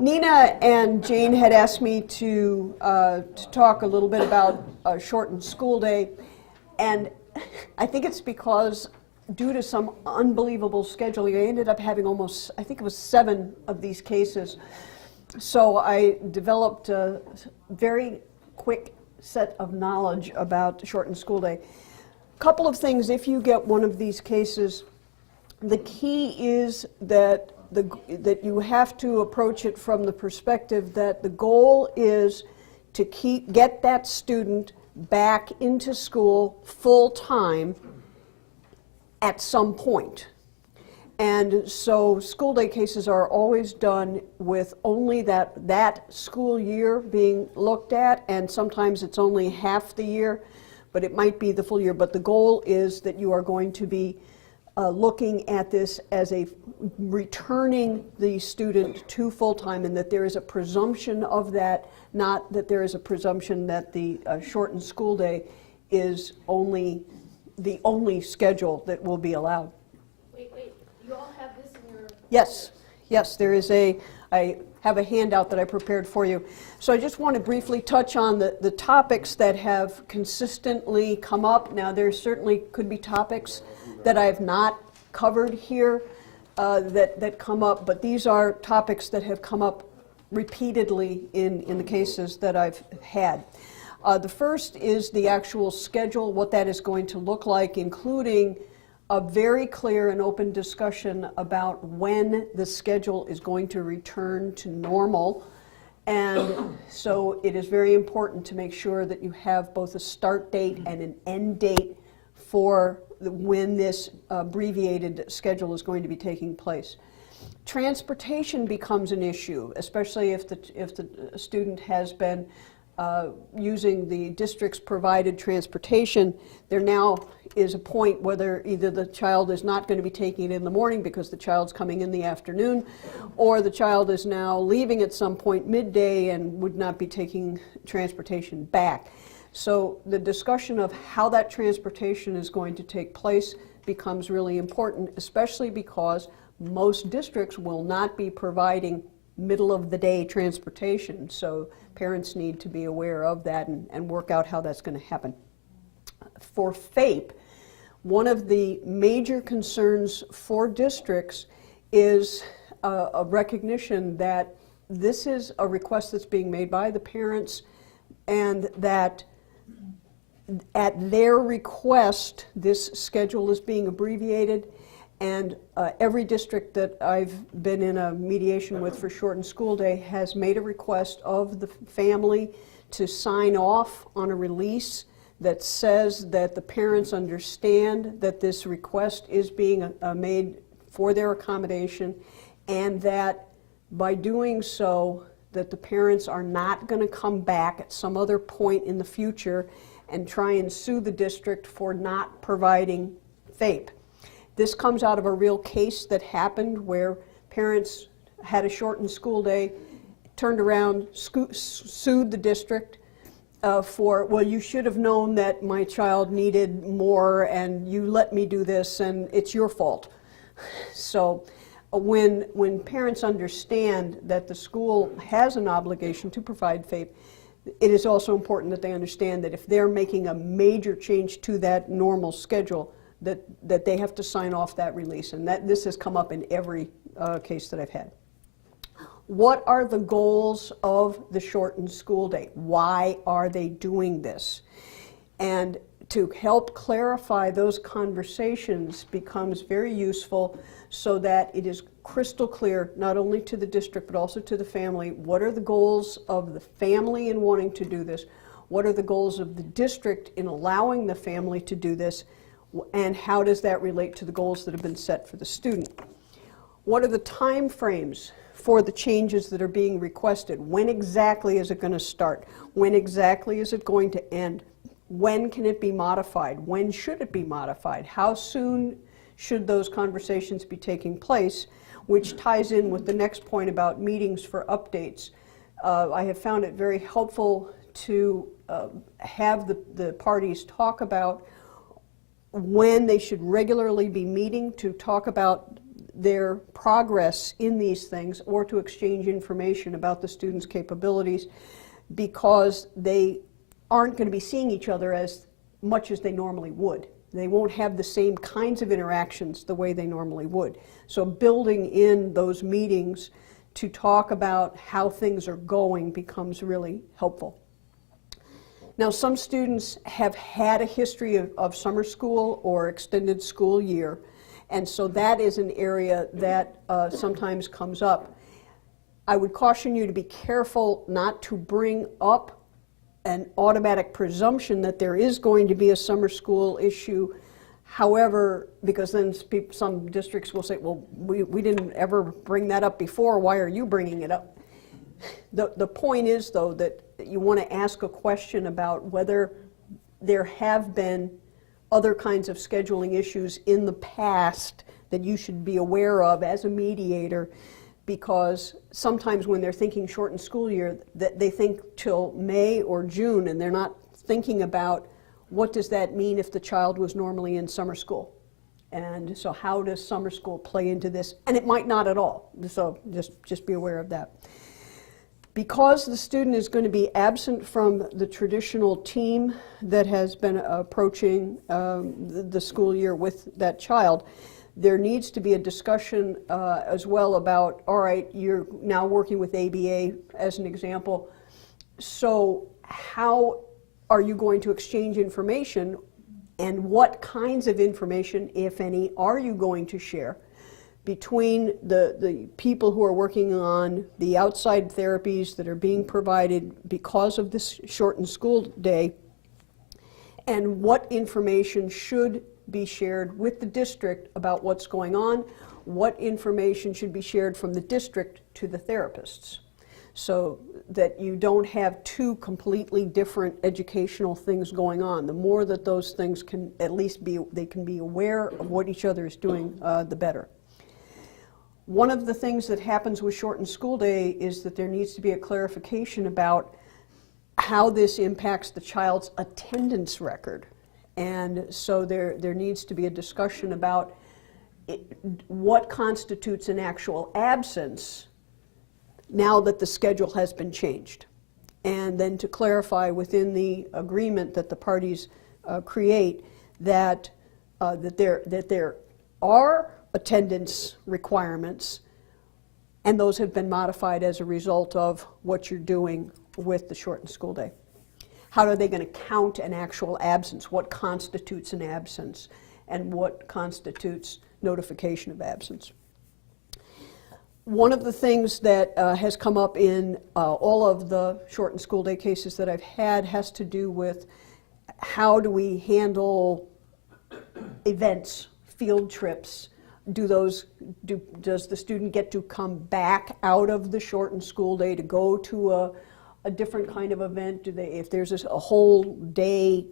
Nina and Jane had asked me to talk a little bit about a shortened school day, and I think it's because due to some unbelievable scheduling, I ended up having almost, I think it was 7 of these cases. So I developed a very quick set of knowledge about the shortened school day. Couple of things, if you get one of these cases, the key is that that you have to approach it from the perspective that the goal is to get that student back into school full time at some point. And so school day cases are always done with only that school year being looked at, and sometimes it's only half the year, but it might be the full year. But the goal is that you are going to be looking at this as a returning the student to full-time, and that there is a presumption of that, not that there is a presumption that the shortened school day is the only schedule that will be allowed. Wait, you all have this in your... Yes, there is I have a handout that I prepared for you. So I just want to briefly touch on the topics that have consistently come up. Now there certainly could be topics that I have not covered here that come up, but these are topics that have come up repeatedly in the cases that I've had. The first is the actual schedule, what that is going to look like, including a very clear and open discussion about when the schedule is going to return to normal. And so it is very important to make sure that you have both a start date and an end date for when this abbreviated schedule is going to be taking place. Transportation becomes an issue, especially if the student has been using the district's provided transportation. There now is a point whether either the child is not going to be taking it in the morning because the child's coming in the afternoon, or the child is now leaving at some point midday and would not be taking transportation back. So the discussion of how that transportation is going to take place becomes really important, especially because most districts will not be providing middle of the day transportation. So parents need to be aware of that and work out how that's going to happen. For FAPE, one of the major concerns for districts is a recognition that this is a request that's being made by the parents, and that at their request this schedule is being abbreviated. And every district that I've been in a mediation with for shortened school day has made a request of the family to sign off on a release that says that the parents understand that this request is being made for their accommodation, and that by doing so that the parents are not going to come back at some other point in the future and try and sue the district for not providing FAPE. This comes out of a real case that happened where parents had a shortened school day, turned around, sued the district for, well, you should have known that my child needed more and you let me do this and it's your fault. So when parents understand that the school has an obligation to provide FAPE, it is also important that they understand that if they're making a major change to that normal schedule, that they have to sign off that release. And this has come up in every case that I've had. What are the goals of the shortened school day? Why are they doing this? And to help clarify those conversations becomes very useful so that it is crystal clear, not only to the district but also to the family, what are the goals of the family in wanting to do this, what are the goals of the district in allowing the family to do this, and how does that relate to the goals that have been set for the student. What are the time frames for the changes that are being requested? When exactly is it going to start? When exactly is it going to end? When can it be modified? When should it be modified? How soon should those conversations be taking place? Which ties in with the next point about meetings for updates. I have found it very helpful to have the parties talk about when they should regularly be meeting to talk about their progress in these things or to exchange information about the students' capabilities, because they aren't going to be seeing each other as much as they normally would. They won't have the same kinds of interactions the way they normally would. So building in those meetings to talk about how things are going becomes really helpful. Now, some students have had a history of summer school or extended school year, and so that is an area that sometimes comes up. I would caution you to be careful not to bring up an automatic presumption that there is going to be a summer school issue. However, because then some districts will say, well, we didn't ever bring that up before, why are you bringing it up? The point is, though, that you want to ask a question about whether there have been other kinds of scheduling issues in the past that you should be aware of as a mediator, because sometimes when they're thinking shortened school year, that they think till May or June, and they're not thinking about what does that mean if the child was normally in summer school. And so how does summer school play into this? And it might not at all, so just be aware of that. Because the student is going to be absent from the traditional team that has been approaching the school year with that child, there needs to be a discussion as well about, all right, you're now working with ABA as an example, so how are you going to exchange information, and what kinds of information, if any, are you going to share between the people who are working on the outside therapies that are being provided because of this shortened school day, and what information should be shared with the district about what's going on, what information should be shared from the district to the therapists, so that you don't have two completely different educational things going on. The more that those things can at least they can be aware of what each other is doing, the better. One of the things that happens with shortened school day is that there needs to be a clarification about how this impacts the child's attendance record. And so there needs to be a discussion about what constitutes an actual absence now that the schedule has been changed. And then to clarify within the agreement that the parties create that there are attendance requirements, and those have been modified as a result of what you're doing with the shortened school day. How are they going to count an actual absence? What constitutes an absence, and what constitutes notification of absence? One of the things that has come up in all of the shortened school day cases that I've had has to do with how do we handle events, field trips. Does the student get to come back out of the shortened school day to go to a different kind of event? If there's a whole day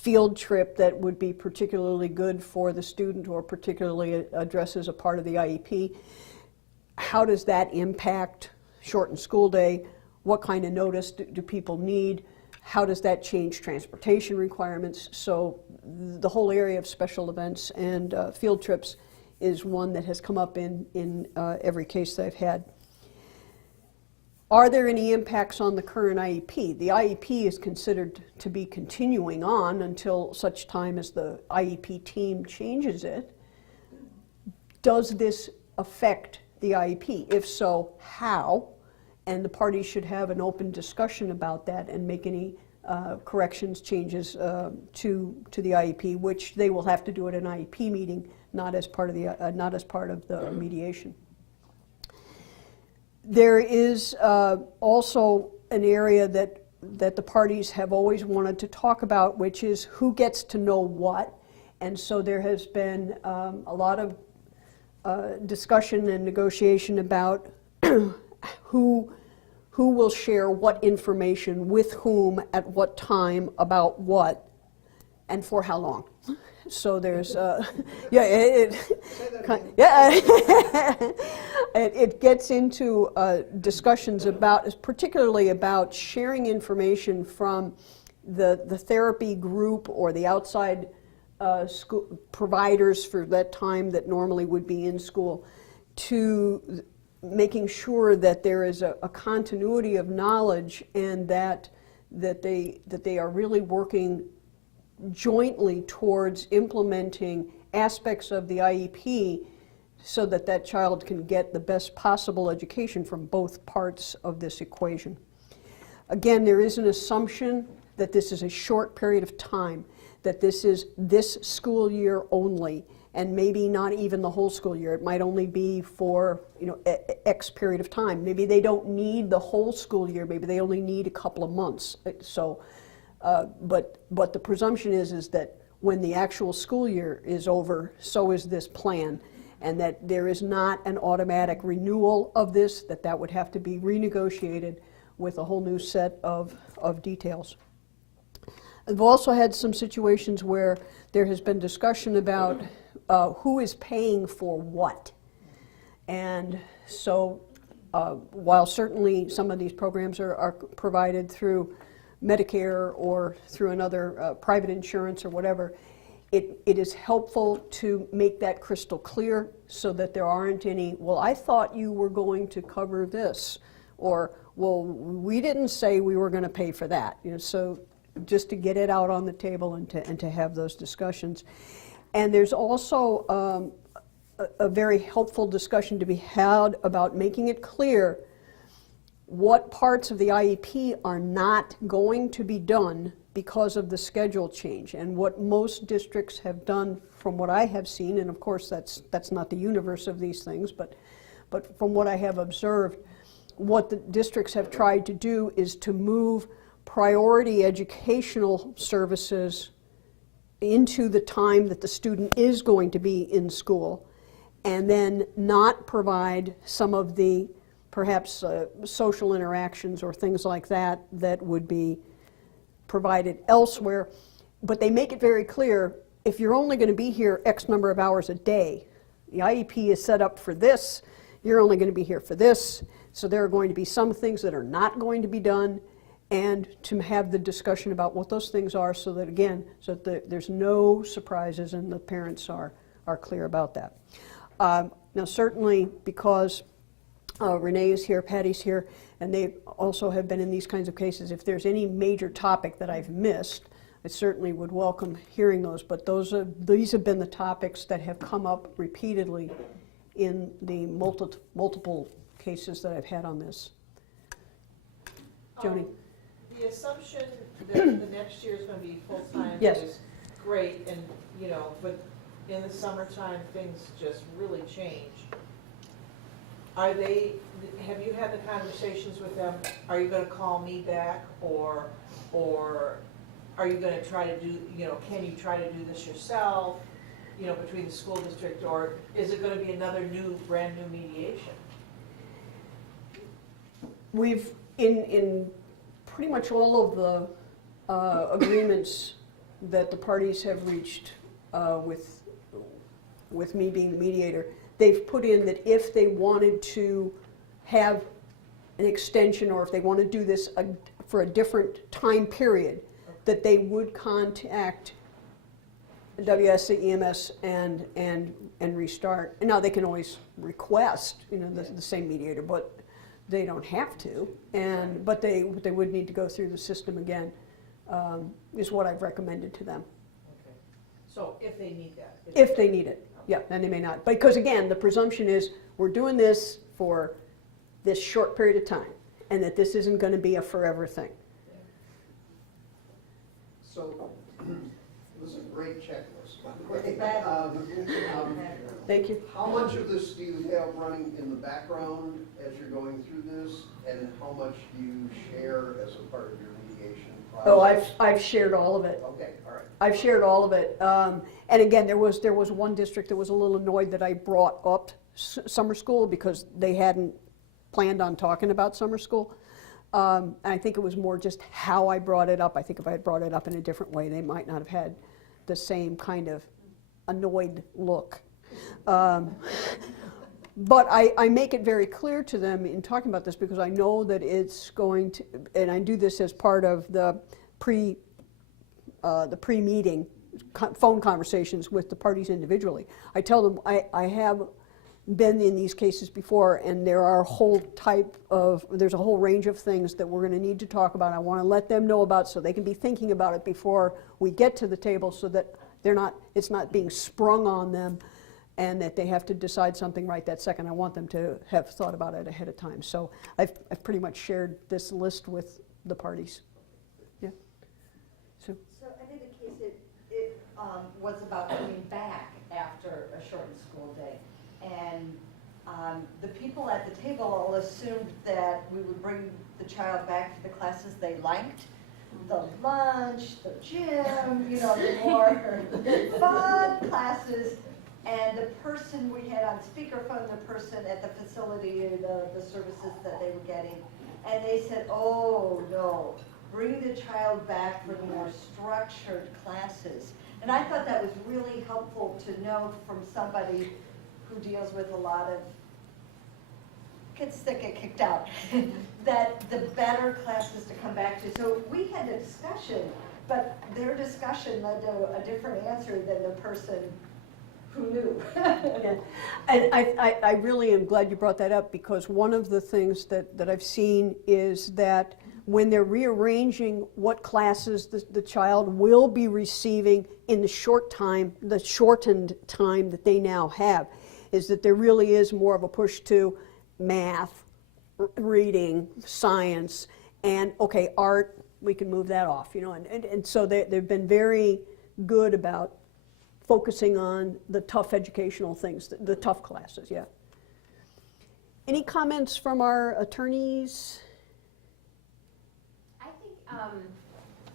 field trip that would be particularly good for the student or particularly addresses a part of the IEP, how does that impact shortened school day? What kind of notice do people need? How does that change transportation requirements? So the whole area of special events and field trips is one that has come up in every case that I've had. Are there any impacts on the current IEP? The IEP is considered to be continuing on until such time as the IEP team changes it. Does this affect the IEP? If so, how? And the parties should have an open discussion about that and make any corrections, changes to the IEP, which they will have to do at an IEP meeting, not as part of the mediation. There is also an area that the parties have always wanted to talk about, which is who gets to know what. And so there has been a lot of discussion and negotiation about who will share what information with whom at what time about what and for how long. So there's it gets into discussions about, particularly about sharing information from the therapy group or the outside school providers for that time that normally would be in school, to making sure that there is a continuity of knowledge and that they are really working jointly towards implementing aspects of the IEP so that that child can get the best possible education from both parts of this equation. Again, there is an assumption that this is a short period of time, that this is this school year only, and maybe not even the whole school year. It might only be for, you know, X period of time. Maybe they don't need the whole school year. Maybe they only need a couple of months. So, but the presumption is that when the actual school year is over, so is this plan, and that there is not an automatic renewal of this, that would have to be renegotiated with a whole new set of details. I've also had some situations where there has been discussion about who is paying for what. And so while certainly some of these programs are provided through Medicare or through another private insurance or whatever, it is helpful to make that crystal clear so that there aren't any, well, I thought you were going to cover this, or, well, we didn't say we were going to pay for that. You know, so just to get it out on the table and to have those discussions. And there's also a very helpful discussion to be had about making it clear what parts of the IEP are not going to be done because of the schedule change. And what most districts have done, from what I have seen, and of course that's not the universe of these things, but from what I have observed, what the districts have tried to do is to move priority educational services into the time that the student is going to be in school, and then not provide some of the perhaps social interactions or things like that that would be provided elsewhere. But they make it very clear, if you're only going to be here X number of hours a day, the IEP is set up for this, you're only going to be here for this, so there are going to be some things that are not going to be done, and to have the discussion about what those things are so that, again, so that there's no surprises and the parents are clear about that. Now certainly because Renee is here, Patty's here, and they also have been in these kinds of cases, if there's any major topic that I've missed, I certainly would welcome hearing those, but these have been the topics that have come up repeatedly in the multiple cases that I've had on this. Joni? The assumption that the next year is going to be full-time Yes. is great, and, you know, but in the summertime, things just really change. Have you had the conversations with them? Are you going to call me back, or are you going to try to do, you know, can you try to do this yourself, you know, between the school district, or is it going to be another brand new mediation? We've, in pretty much all of the agreements that the parties have reached with me being the mediator, they've put in that if they wanted to have an extension, or if they want to do this for a different time period, that they would contact WSC, EMS, and restart. And now they can always request, you know, the same mediator, but they don't have to. But they would need to go through the system again, is what I've recommended to them. Okay. So if they need that. If they need it, yeah, then they may not. Because again, the presumption is we're doing this for this short period of time, and that this isn't going to be a forever thing. So, this is a great checklist, by the way. Thank you. How much of this do you have running in the background as you're going through this, and how much do you share as a part of your mediation process? Oh, I've shared all of it. Okay, all right. I've shared all of it. And again, there was one district that was a little annoyed that I brought up summer school because they hadn't planned on talking about summer school. And I think it was more just how I brought it up. I think if I had brought it up in a different way, they might not have had the same kind of annoyed look. But I make it very clear to them in talking about this, because I know that it's going to, and I do this as part of the pre-meeting phone conversations with the parties individually. I tell them I have been in these cases before, and there's a whole range of things that we're going to need to talk about. I want to let them know about so they can be thinking about it before we get to the table, so that it's not being sprung on them and that they have to decide something right that second. I want them to have thought about it ahead of time. So I've pretty much shared this list with the parties. Yeah. So in any case, it was about coming back after a shortened school day. And the people at the table all assumed that we would bring the child back to the classes they liked. The lunch, the gym, the more fun classes. And the person we had on speakerphone, the person at the facility, the services that they were getting, and they said, oh no, bring the child back for the more structured classes. And I thought that was really helpful to know from somebody who deals with a lot of kids that get kicked out, that the better classes to come back to. So we had a discussion, but their discussion led to a different answer than the person who knew. yeah. And I really am glad you brought that up, because one of the things that I've seen is that when they're rearranging what classes the child will be receiving in the shortened time that they now have, is that there really is more of a push to math, reading, science, and okay, art, we can move that off, and so they've been very good about focusing on the tough educational things, the tough classes, yeah. Any comments from our attorneys? I think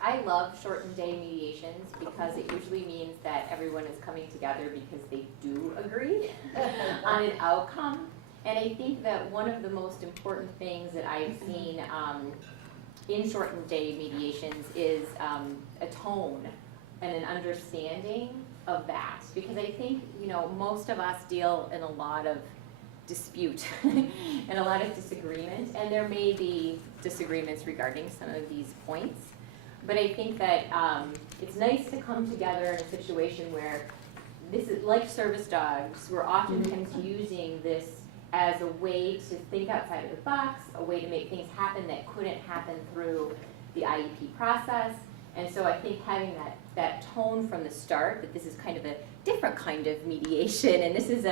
I love shortened day mediations because it usually means that everyone is coming together because they do agree on an outcome. And I think that one of the most important things that I've seen in shortened day mediations is a tone and an understanding of that. Because I think, most of us deal in a lot of dispute and a lot of disagreement, and there may be disagreements regarding some of these points. But I think that it's nice to come together in a situation where this is like service dogs. We're oftentimes using this as a way to think outside of the box, a way to make things happen that couldn't happen through the IEP process. And so I think having that tone from the start, that this is kind of a different kind of mediation, and this is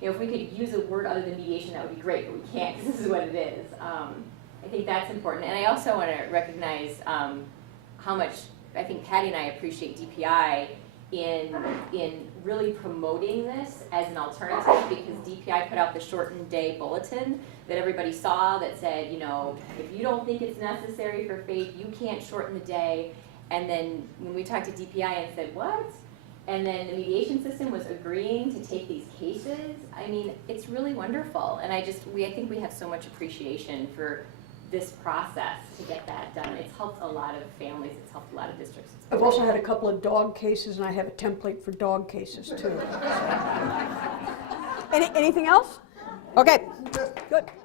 if we could use a word other than mediation, that would be great, but we can't because this is what it is. I think that's important. And I also want to recognize how much I think Patty and I appreciate DPI in really promoting this as an alternative, because DPI put out the shortened day bulletin that everybody saw that said, if you don't think it's necessary for faith, you can't shorten the day. And then when we talked to DPI and said, what? And then the mediation system was agreeing to take these cases. I mean, it's really wonderful. And I think we have so much appreciation for this process to get that done. It's helped a lot of families, it's helped a lot of districts. I've also had a couple of dog cases, and I have a template for dog cases too. Anything else? Okay, good.